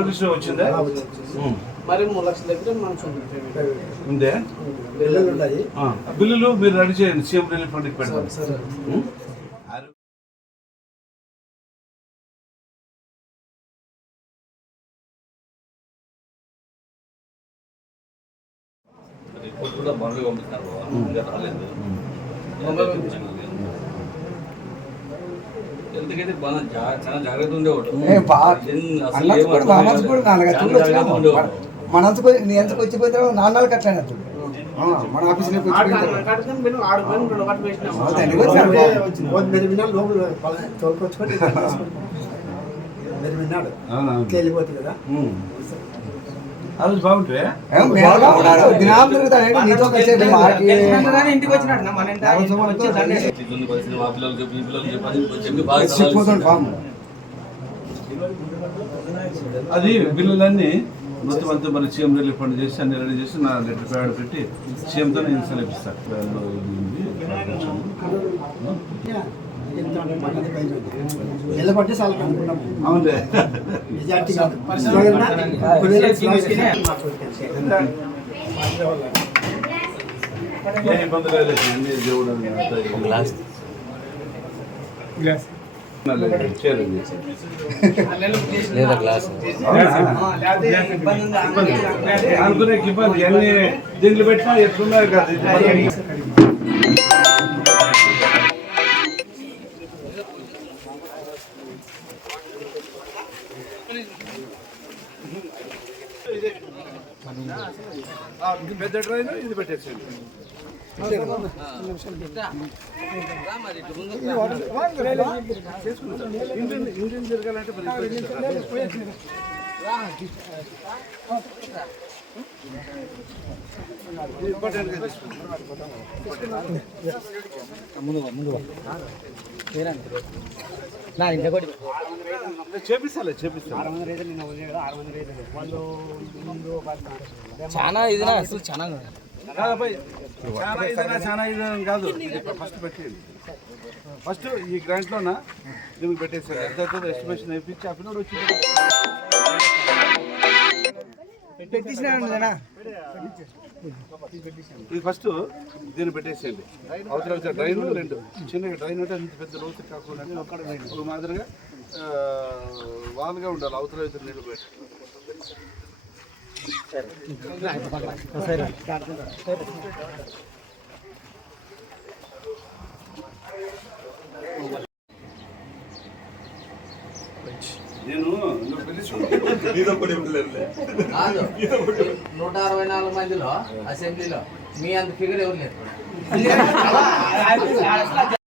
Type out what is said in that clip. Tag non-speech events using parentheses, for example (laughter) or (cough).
లక్షలు వచ్చిందా. మరి మూడు లక్షల దగ్గర మనకు ఉంది? బిల్లులు మీరు రెడీ చేయండి. సీఎం రిలీఫ్ ఫండ్కి పెడతారు కూడా బాంబే పంపిస్తున్నారు బాబా. ఇంకా రాలేదు. ఎందుకైతే బాగా చాలా జాగ్రత్త ఉండేవాడు. మన అంతకు నీ ఎంతకు వచ్చిపోయిన తర్వాత నాలుగు కట్టాను అప్పుడు. ఆ, మన ఆఫీస్లోకి వచ్చిపోయిన తర్వాత. కడుతుంది మేము ఆడు పోయిన రెండు ఒకటి వేసినాము అవును, దాన్ని కూడా సరిపోదు. మెరిమినాడు లోపల తోలుకొచ్చుకొని మెరిమినాడు అవునా? వెళ్ళిపోతుంది కదా. ఆ రోజు బాగుంటే. దినాలు తిరుగుతాడు నీతో మన అది బిల్లులన్నీ మొత్తం అంతా మరి సీఎం రిలీఫ్ ఫండ్ చేసి అన్ని రెడీ చేసి నా లెటర్ ప్యాడ్ పెట్టి సీఎంతో నేను సెలవు ఇస్తాను అనుకున్నాం మెజార్టీ కాదు. గ్లాస్ లేదా. గ్లాస్ అనుకునే ఇబ్బంది. అన్ని దీంట్లో పెట్టినా ఎట్లున్నాయి కదా. పెద్ద ట్రైన్ ఇది పెట్టేసేయండి ఇంజిన్ ఇంజిన్ తిరగాలంటే మరి చేపిస్తాలే చేపిస్తాను చాలా ఇది అసలు చాలా చాలా ఇదైనా చాలా ఇదైనా కాదు ఫస్ట్ పెట్టేది ఫస్ట్ ఈ గ్రాంట్లోనా దీనికి పెట్టేసారు ఎంత అవుతుందో ఎస్టిమేషన్ వేయించి అప్పుడు వచ్చింది వచ్చి ఇది ఫస్ట్ దీన్ని పెట్టేసేయండి. అవతల అవతల డ్రైన్ రెండు. చిన్నగా డ్రైన్ అంటే అంత పెద్ద లోతు కాకుండా ఒక మాదిరిగా ఆ, వాలుగా ఉండాలి. అవతల అయితే నీళ్ళు పెట్టి నేను కాదు. నూట అరవై నాలుగు మందిలో అసెంబ్లీలో మీ అంత ఫిగర్ ఎవరు లేదు (laughs)